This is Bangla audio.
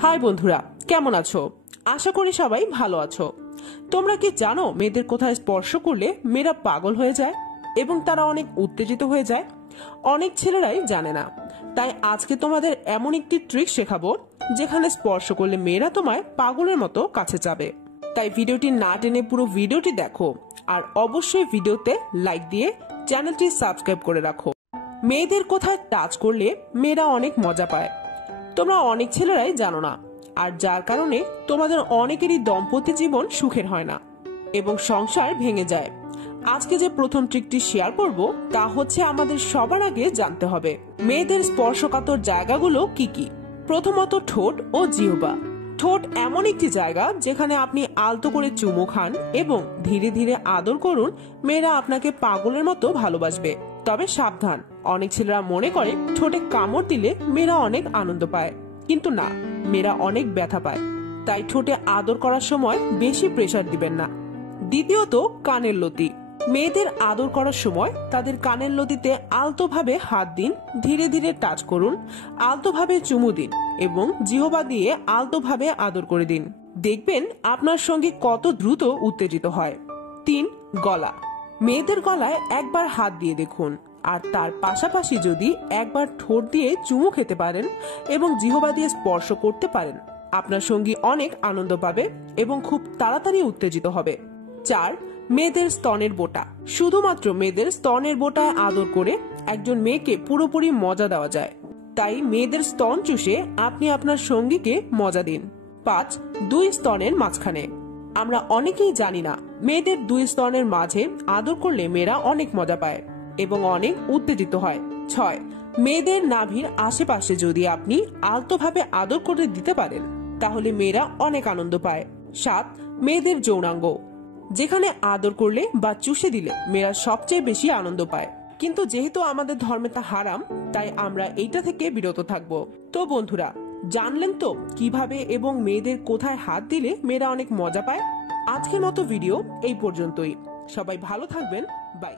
হাই বন্ধুরা, কেমন আছো? আশা করি সবাই ভালো আছো। তোমরা কি জানো মেয়েদের কোথায় স্পর্শ করলে মেয়েরা পাগল হয়ে যায় এবং তারা অনেক উত্তেজিত হয়ে যায়? অনেক ছেলেরাই জানে না। তাই আজকে তোমাদের এমন একটি ট্রিক শেখাবো যেখানে স্পর্শ করলে মেয়েরা তোমায় পাগলের মতো কাছে যাবে। তাই ভিডিওটি না টেনে পুরো ভিডিওটি দেখো আর অবশ্যই ভিডিওতে লাইক দিয়ে চ্যানেলটি সাবস্ক্রাইব করে রাখো। মেয়েদের কোথায় টাচ করলে মেয়েরা অনেক মজা পায় তোমরা অনেক ছেলেরাই জানো না, আর যার কারণে তোমাদের অনেকেরই দাম্পত্য জীবন সুখের হয় না এবং সংসার ভেঙে যায়। আজকে যে প্রথম ট্রিকটি শেয়ার করব তা হচ্ছে আমাদের সবার আগে জানতে হবে মেয়েদের স্পর্শকাতর জায়গাগুলো কি কি। প্রথমত ঠোঁট ও জিহ্বা। ঠোঁট এমন একটি জায়গা যেখানে আপনি আলতো করে চুমু খান এবং ধীরে ধীরে আদর করুন, মেয়েরা আপনাকে পাগলের মতো ভালোবাসবে। তবে সাবধান, অনেক ছেলেরা মনে করে ঠোঁটে কামড় দিলে মেয়েরা অনেক আনন্দ পায়, কিন্তু না, মেয়েরা অনেক ব্যথা পায়। তাই ঠোঁটে আদর করার সময় বেশি প্রেসার দিবেন না। দ্বিতীয়ত কানের লতি। মেয়েদের আদর করার সময় তাদের কানের লতিতে আলতোভাবে হাত দিন, ধীরে ধীরে টাচ করুন, আলতোভাবে চুমু দিন এবং জিহ্বা দিয়ে আলতোভাবে আদর করে দিন। দেখবেন আপনার সঙ্গে কত দ্রুত উত্তেজিত হয়। 3. গলা। মেয়েদের গলায় একবার হাত দিয়ে দেখুন, আর তার পাশাপাশি যদি একবার ঠোঁট দিয়ে চুমু খেতে পারেন এবং জিহ্বা দিয়ে স্পর্শ করতে পারেন, আপনার সঙ্গী অনেক আনন্দ পাবে এবং খুব তাড়াতাড়ি উত্তেজিত হবে। 4. মেয়েদের স্তনের বোটা। শুধুমাত্র মেয়েদের স্তনের বোটায় আদর করে একজন মেয়েকে পুরোপুরি মজা দেওয়া যায়, তাই মেয়েদের স্তন চুষে আপনি আপনার সঙ্গীকে মজা দিন। 5. দুই স্তনের মাঝখানে। আমরা অনেকেই জানি না মেয়েদের দুই স্তনের মাঝে আদর করলে মেয়েরা অনেক মজা পায় এবং অনেক উত্তেজিত হয়। 6. মেয়েদের নাভির আশেপাশে যদি আপনি আলতোভাবে আদর করে দিতে পারেন তাহলে মেয়েরা অনেক আনন্দ পায়। 7. মেয়েদের যৌনাঙ্গ। যেখানে আদর করলে বা চুষে দিলে মেয়েরা সবচেয়ে বেশি আনন্দ পায়, কিন্তু যেহেতু আমাদের ধর্মে তা হারাম, তাই আমরা এইটা থেকে বিরত থাকবো। তো বন্ধুরা, জানলেন তো কিভাবে এবং মেয়েদের কোথায় হাত দিলে মেয়েরা অনেক মজা পায়। আজকের মতো ভিডিও এই পর্যন্তই। সবাই ভালো থাকবেন। বাই।